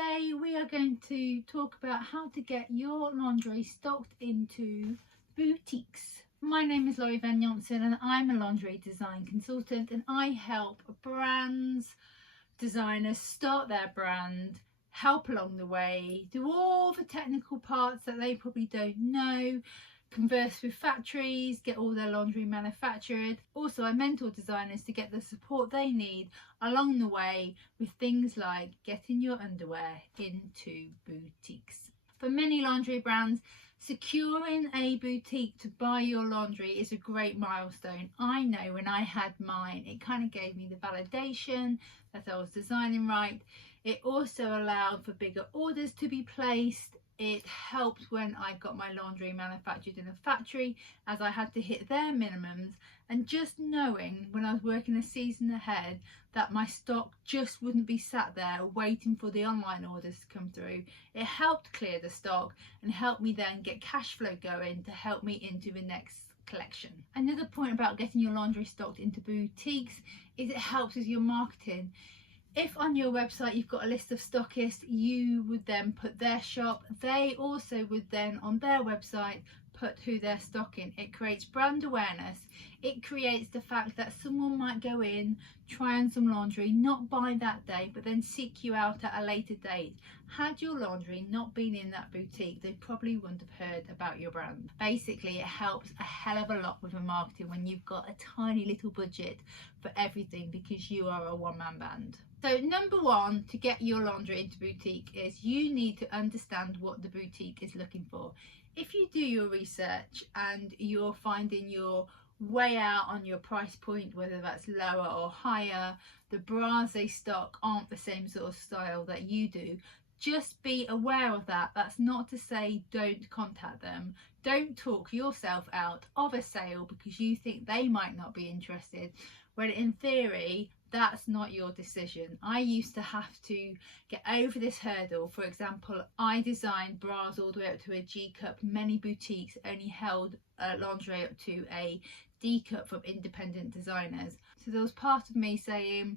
Today we are going to talk about how to get your lingerie stocked into boutiques. My name is Laurie Van Johnson and I'm a lingerie design consultant, and I help brands, designers start their brand, help along the way, do all the technical parts that they probably don't know, converse with factories, get all their lingerie manufactured. Also, I mentor designers to get the support they need along the way with things like getting your underwear into boutiques. For many lingerie brands, securing a boutique to buy your lingerie is a great milestone. I know when I had mine, it kind of gave me the validation that I was designing right. It also allowed for bigger orders to be placed. It helped when I got my lingerie manufactured in a factory, as I had to hit their minimums, and just knowing when I was working a season ahead that my stock just wouldn't be sat there waiting for the online orders to come through. It helped clear the stock and helped me then get cash flow going to help me into the next collection. Another point about getting your lingerie stocked into boutiques is it helps with your marketing. If on your website you've got a list of stockists, you would then put their shop. They also would then on their website put who they're stocking. It creates brand awareness. It creates the fact that someone might go in, try on some lingerie, not buy that day, but then seek you out at a later date. Had your lingerie not been in that boutique, they probably wouldn't have heard about your brand. Basically, it helps a hell of a lot with the marketing when you've got a tiny little budget for everything because you are a one-man band. So number one, to get your lingerie into boutique is you need to understand what the boutique is looking for. If you do your research and you're finding your way out on your price point, whether that's lower or higher, the bras they stock aren't the same sort of style that you do, just be aware of that. That's not to say don't contact them. Don't talk yourself out of a sale because you think they might not be interested, when in theory that's not your decision. I used to have to get over this hurdle. For example, I designed bras all the way up to a G cup. Many boutiques only held lingerie up to a D cup from independent designers. So there was part of me saying,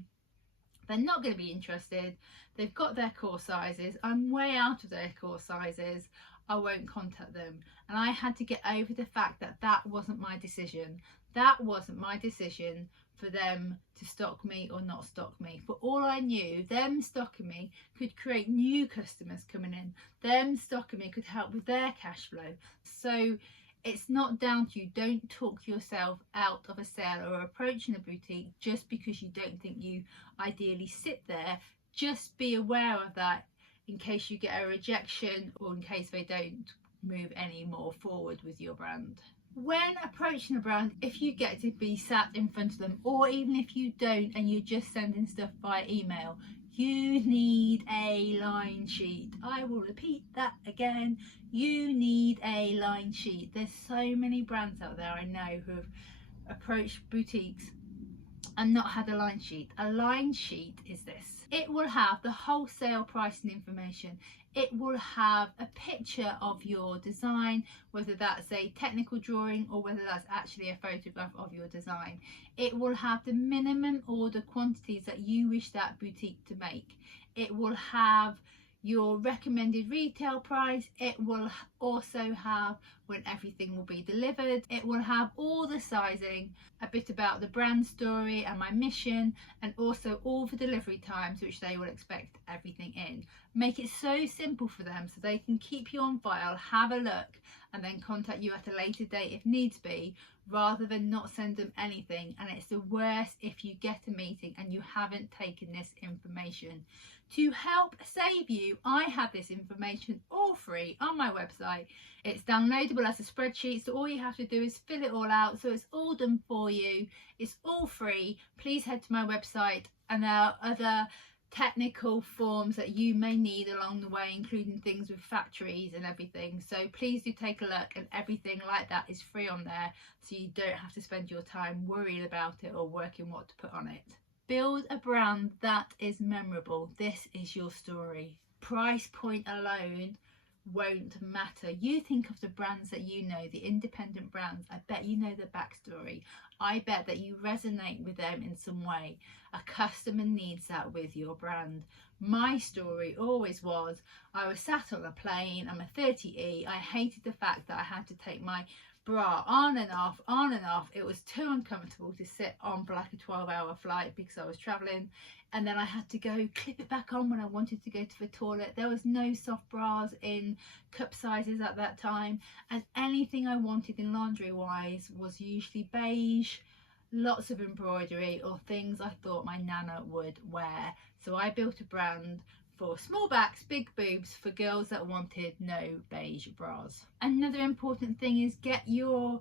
they're not going to be interested. They've got their core sizes. I'm way out of their core sizes. I won't contact them. And I had to get over the fact that that wasn't my decision. That wasn't my decision for them to stock me or not stock me. For all I knew, them stocking me could create new customers coming in. Them stocking me could help with their cash flow. So it's not down to you. Don't talk yourself out of a sale or approaching a boutique just because you don't think you ideally sit there. Just be aware of that in case you get a rejection or in case they don't move any more forward with your brand. When approaching a brand, if you get to be sat in front of them, or even if you don't and you're just sending stuff by email, you need a line sheet. I will repeat that again. You need a line sheet. There's so many brands out there I know who have approached boutiques and not had a line sheet. A line sheet is this. It will have the wholesale pricing information. It will have a picture of your design, whether that's a technical drawing or whether that's actually a photograph of your design. It will have the minimum order quantities that you wish that boutique to make. It will have your recommended retail price. It will also have when everything will be delivered. It will have all the sizing, a bit about the brand story and my mission, and also all the delivery times which they will expect everything in. Make it so simple for them so they can keep you on file, have a look, and then contact you at a later date if needs be, rather than not send them anything. And it's the worst if you get a meeting and you haven't taken this information. To help save you, I have this information all free on my website. It's downloadable as a spreadsheet, so all you have to do is fill it all out. So it's all done for you. It's all free. Please head to my website, and there are other technical forms that you may need along the way, including things with factories and everything. So please do take a look, and everything like that is free on there, so you don't have to spend your time worried about it or working what to put on it. Build a brand that is memorable. This is your story. Price point alone won't matter. You think of the brands that you know, the independent brands. I bet you know the backstory. I bet that you resonate with them in some way. A customer needs that with your brand. My story always was, I was sat on a plane, I'm a 30E, I hated the fact that I had to take my bra on and off, on and off. It was too uncomfortable to sit on for like a 12-hour flight because I was traveling, and then I had to go clip it back on when I wanted to go to the toilet. There was no soft bras in cup sizes at that time, and anything I wanted in lingerie wise was usually beige, lots of embroidery, or things I thought my nana would wear. So I built a brand for small backs, big boobs, for girls that wanted no beige bras. Another important thing is get your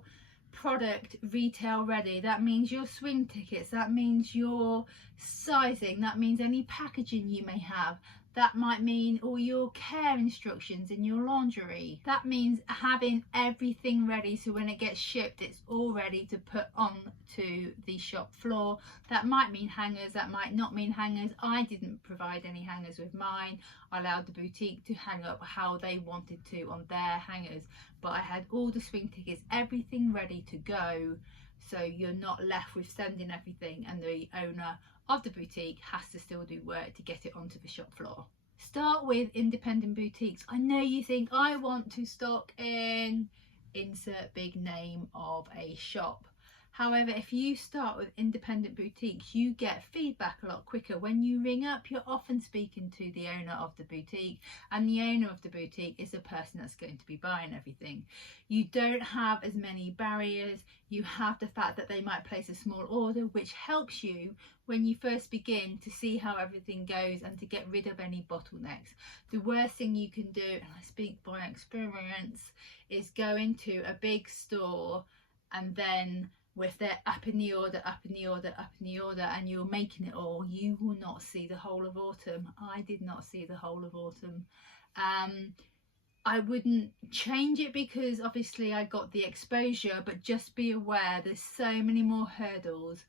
product retail ready. That means your swing tickets, that means your sizing, that means any packaging you may have. That might mean all your care instructions in your lingerie. That means having everything ready so when it gets shipped, it's all ready to put on to the shop floor. That might mean hangers, that might not mean hangers. I didn't provide any hangers with mine. I allowed the boutique to hang up how they wanted to on their hangers, but I had all the swing tickets, everything ready to go, so you're not left with sending everything and the owner of the boutique has to still do work to get it onto the shop floor. Start with independent boutiques. I know you think, I want to stock in insert big name of a shop. However, if you start with independent boutiques, you get feedback a lot quicker. When you ring up, you're often speaking to the owner of the boutique, and the owner of the boutique is the person that's going to be buying everything. You don't have as many barriers. You have the fact that they might place a small order, which helps you when you first begin to see how everything goes and to get rid of any bottlenecks. The worst thing you can do, and I speak by experience, is go into a big store and then with their up in the order, up in the order, up in the order, and you're making it all, you will not see the whole of autumn. I did not see the whole of autumn. I wouldn't change it because obviously I got the exposure, but just be aware there's so many more hurdles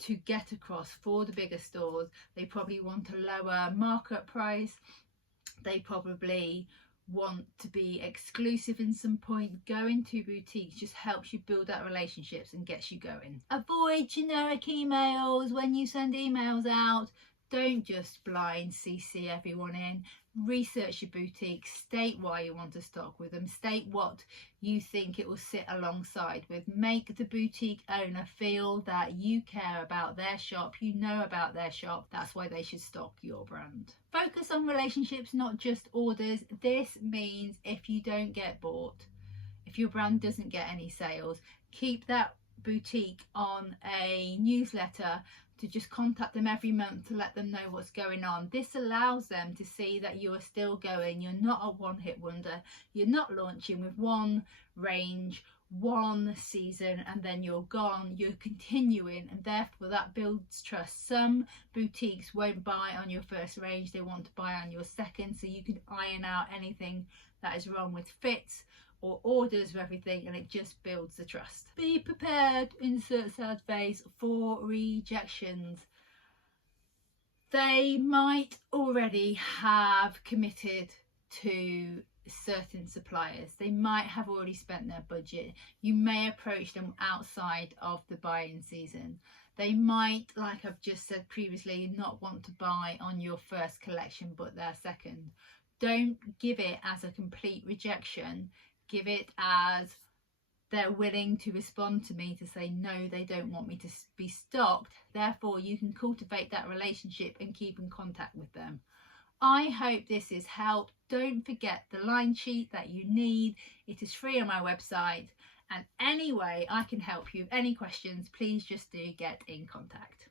to get across for the bigger stores. They probably want a lower markup price. They probably want to be exclusive in some point. Going to boutiques just helps you build that relationships and gets you going. Avoid generic emails when you send emails out. Don't just blind CC everyone in. Research your boutique, state why you want to stock with them, state what you think it will sit alongside with. Make the boutique owner feel that you care about their shop, you know about their shop. That's why they should stock your brand. Focus on relationships, not just orders. This means if you don't get bought, if your brand doesn't get any sales, keep that boutique on a newsletter to just contact them every month to let them know what's going on. This allows them to see that you are still going. You're not a one-hit wonder. You're not launching with one range, one season, and then you're gone. You're continuing, and therefore that builds trust. Some boutiques won't buy on your first range. They want to buy on your second, so you can iron out anything that is wrong with fits or orders with everything, and it just builds the trust. Be prepared, insert sad face, for rejections. They might already have committed to certain suppliers. They might have already spent their budget. You may approach them outside of the buying season. They might, like I've just said previously, not want to buy on your first collection but their second. Don't give it as a complete rejection. Give it as they're willing to respond to me to say no, they don't want me to be stocked. Therefore, you can cultivate that relationship and keep in contact with them. I hope this has helped. Don't forget the line sheet that you need. It is free on my website. And any way I can help you with any questions, please just do get in contact.